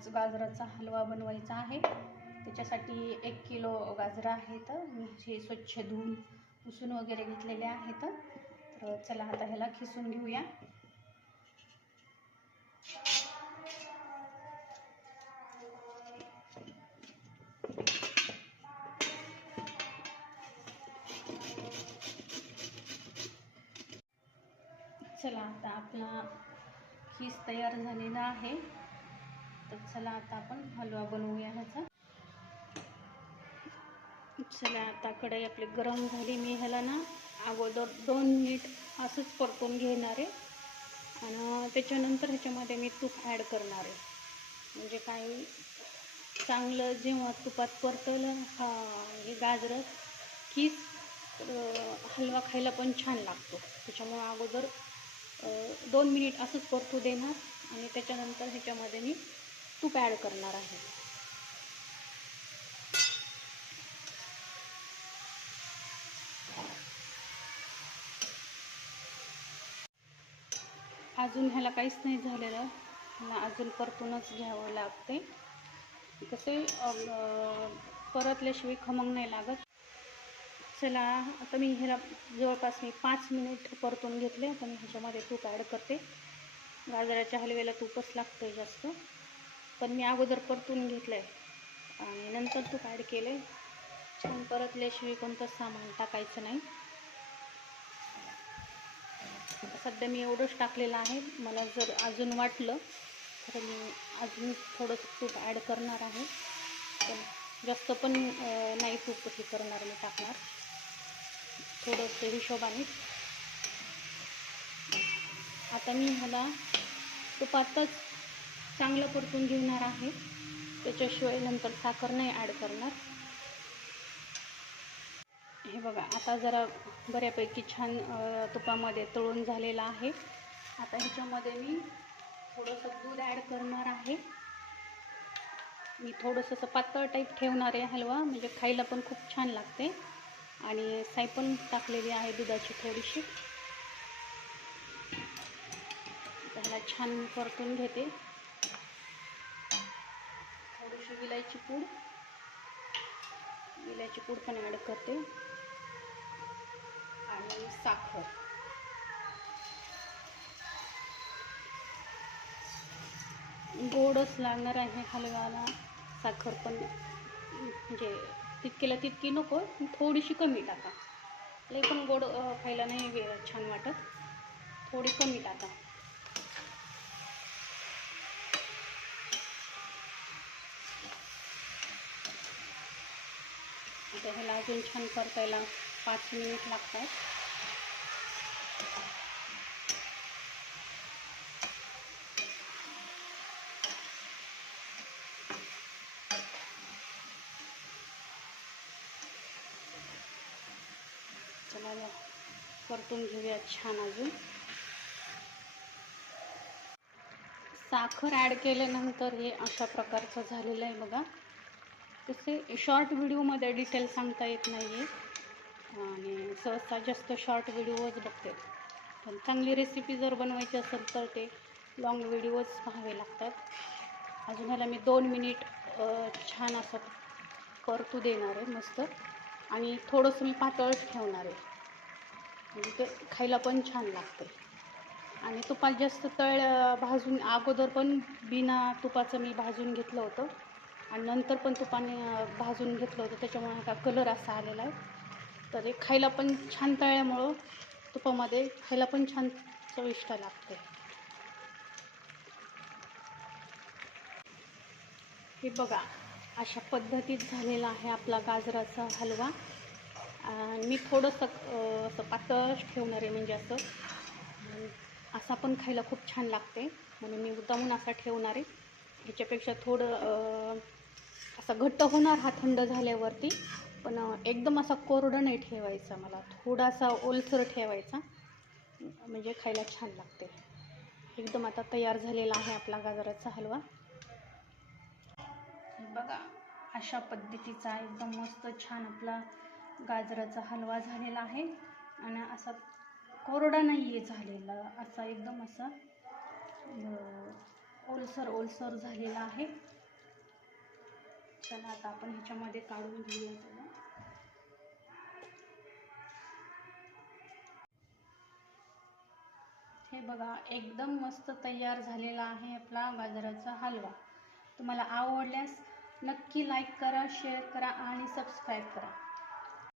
आज गाजराचा हलवा बनवायचा आहे। त्याच्यासाठी 1 किलो गाजरं आहेत, मी हे स्वच्छ धुवून पुसून वगैरे घेतलेले आहेत। तर चला आता ह्याला खिसून घेऊया। चला आता आपला खीस तयार झालेला आहे। तर चला आता आपण हलवा बनवूया ह्याचा। चला आता कढई आपली गरम झाली। मी ह्याला ना अगोदर 2 मिनिट असंच परतून घेणार आहे आणि त्याच्यानंतर ह्याच्यामध्ये मी तूप ॲड करणार आहे। म्हणजे काय चांगलं जेव्हा तुपात परतलं हे गाजरं खीस हलवा खायला पण छान लागतो। त्याच्यामुळे अगोदर 2 मिनिट असंच परतू देणार आणि त्याच्यानंतर ह्याच्यामध्ये मी तूप ॲड करणार आहे। अजून ह्याला काहीच नाही झालेलं, ह्याला अजून परतूनच घ्यावं लागते। कसे परतल्याशिवाय खमंग नाही लागत। चला आता मी ह्याला जवळपास 5 मिनिट परतून घेतले। आता मी ह्याच्यामध्ये तूप ॲड करते। गाजराच्या हलव्याला तूपच लागतं जास्त, पण मी अगोदर परतून घेतलं आहे आणि नंतर तूप ॲड केले। छान परतल्याशिवाय कोणतंच सामान टाकायचं नाही। सध्या मी एवढंच टाकलेलं आहे। मला जर अजून वाटलं तर मी अजून थोडंसं तूप ॲड करणार आहे, पण जास्त पण नाही तूप हे करणार, मी टाकणार थोडंसं हिशोबाने। आता मी ह्याला तुपातच चांगलं परतून घेणार आहे, त्याच्याशिवाय नंतर साखर नाही ॲड करणार। हे बघा आता जरा बऱ्यापैकी छान तुपामध्ये तळून झालेला आहे। आता ह्याच्यामध्ये मी थोडंसं दूध ॲड करणार आहे। मी थोडंसं असं पातळ टाईप ठेवणार आहे हलवा, म्हणजे खायला पण खूप छान लागते आणि साय पण टाकलेली आहे दुधाची थोडीशी। त्याला छान परतून घेते। थोडीशी विलायची पूड पण ॲड करते आणि साखर। गोडच लागणार आहे हलव्याला, साखर पण म्हणजे तितकीला तितकी नको, थोडीशी कमी टाका। लई पण गोड खायला नाही छान वाटत, थोडी कमी टाका। आता ह्याला अजून छान परतायला 5 मिनिट लागतात। चला परतून घेऊया छान। अजून साखर ॲड केल्यानंतर हे अशा प्रकारचं झालेलं आहे बघा। तसे शॉर्ट व्हिडिओमध्ये डिटेल सांगता येत नाही आहे आणि सहसा जास्त शॉर्ट व्हिडिओज बघते, पण चांगली रेसिपी जर बनवायची असेल तर ते लॉंग व्हिडिओज पाहावे लागतात। अजून ह्याला मी 2 मिनिट छान असं परतू देणार आहे मस्त, आणि थोडंसं मी पातळच ठेवणार आहे, म्हणजे ते खायला पण छान लागते। आणि तुपात जास्त भाजून अगोदर पण बिना तुपाचं मी भाजून घेतलं होतं आणि नंतर पण तुपाने भाजून घेतलं होतं, त्याच्यामुळे हा कलर असा आलेला आहे। तर हे खायला पण छान तळल्यामुळं तुपामध्ये खायला पण छान चविष्ट लागते। हे बघा अशा पद्धतीत झालेला आहे आपला गाजराचा हलवा। मी थोडंसं असं पातळच ठेवणार आहे, म्हणजे असा पण खायला खूप छान लागते, म्हणून मी मुद्दामून असा ठेवणार आहे। ह्याच्यापेक्षा थोडं असं घट्ट होणार हा थंड झाल्यावरती, पण एकदम असा कोरडा नाही ठेवायचा, मला थोडासा ओलसर ठेवायचा, म्हणजे खायला छान लागते। एकदम आता तयार झालेला आहे आपला गाजराचा हलवा। बघा अशा पद्धतीचा एकदम मस्त छान आपला गाजराचा हलवा झालेला आहे आणि असा कोरडा नाही आहे झालेला, असा एकदम असा ओलसर झालेला आहे. चला आता आपण ह्याच्यामध्ये काढून घेऊया त्याला. हे बघा एकदम मस्त तयार झालेला आहे आपला गाजराचा हलवा. तुम्हाला आवडल्यास नक्की लाईक करा, शेअर करा आणि सबस्क्राईब करा.